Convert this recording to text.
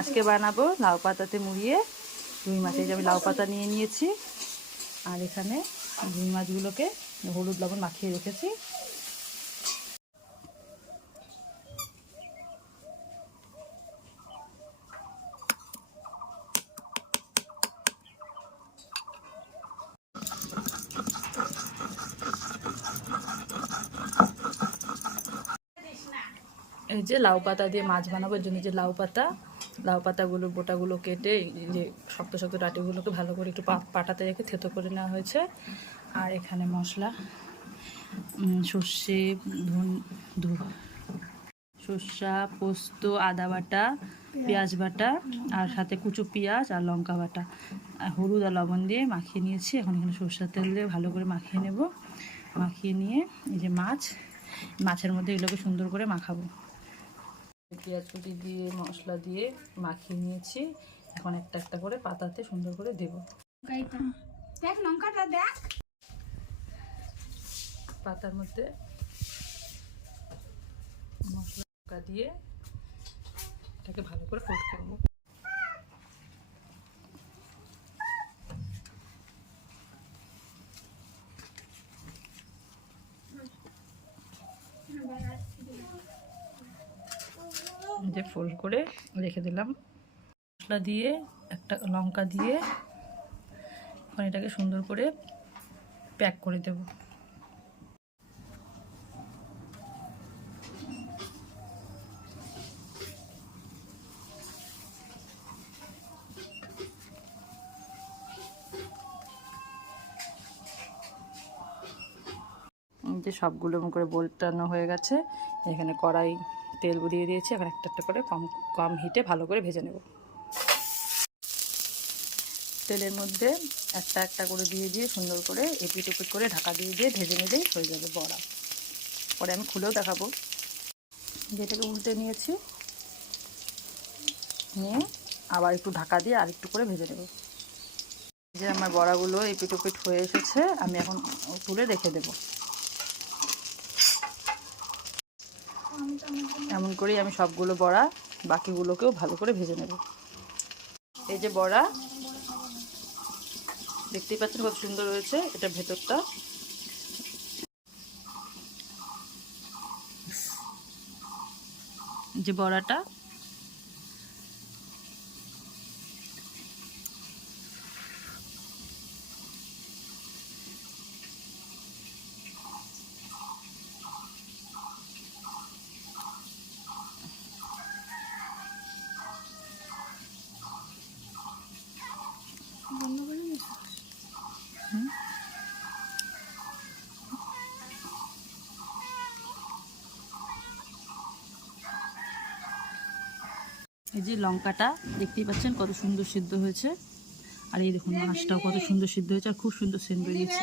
আজকে বানাবো লাউ পাতাতে মুড়িয়ে রুই মাছ। এই যে আমি লাউ পাতা নিয়ে নিয়েছি, আর এখানে রুই মাছগুলোকে হলুদ লবণ মাখিয়ে রেখেছি। এই যে লাউ পাতা দিয়ে মাছ বানাবার জন্য যে লাউ পাতাগুলো বোটাগুলো কেটে যে শক্ত শক্ত ডাঁটিগুলোকে ভালো করে একটু পাটাতে রেখে থেতো করে নেওয়া হয়েছে। আর এখানে মশলা সর্ষে সর্ষা পোস্ত আদা বাটা পেঁয়াজ বাটা আর সাথে কুচো পেঁয়াজ আর লঙ্কা বাটা হলুদ আর লবণ দিয়ে মাখিয়ে নিয়েছি। এখন এখানে সর্ষের তেল দিয়ে ভালো করে মাখিয়ে নেব। মাখিয়ে নিয়ে এই যে মাছের মধ্যে এগুলোকে সুন্দর করে মাখাবো। পেঁয়াজ কুচি দিয়ে মশলা দিয়ে মাখিয়ে নিয়েছি। এখন একটা একটা করে পাতাতে সুন্দর করে দেব। পাতার মধ্যে মশলা দিয়ে এটাকে ভালো করে কোট করব। যে ফোল্ড করে রেখে দিলাম। মশলা দিয়ে একটা লঙ্কা দিয়ে এখন এটাকে সুন্দর করে প্যাক করে দেব। যে সবগুলো করে বোল্টানো হয়ে গেছে। এখানে কড়াই তেল দিয়ে দিয়েছি। এখন একটা একটা করে কম হিটে ভালো করে ভেজে নেব। তেলের মধ্যে একটা একটা করে দিয়ে সুন্দর করে এপিট ওপিট করে ঢাকা দিয়ে ভেজে নিলেই হয়ে যাবে বড়া। পরে আমি খুলেও দেখাবো। যেটাকে উল্টে নিয়েছি, নিয়ে আবার একটু ঢাকা দিয়ে আর একটু করে ভেজে নেব। যে আমার বড়াগুলো এপিট ওপিট হয়ে এসেছে, আমি এখন তুলে রেখে দেব। এমন করেই আমি সবগুলো বড়া বাকিগুলোকেও ভালো করে ভেজে নেব। এই যে বড়া দেখতেই পাচ্ছেন কত সুন্দর হয়েছে এটা ভেতরটা। যে বড়াটা এই যে লঙ্কাটা দেখতেই পাচ্ছেন কত সুন্দর সিদ্ধ হয়েছে। আর এই দেখুন মাছটাও কত সুন্দর সিদ্ধ হয়েছে, আর খুব সুন্দর সেন্ট বেরিয়েছে।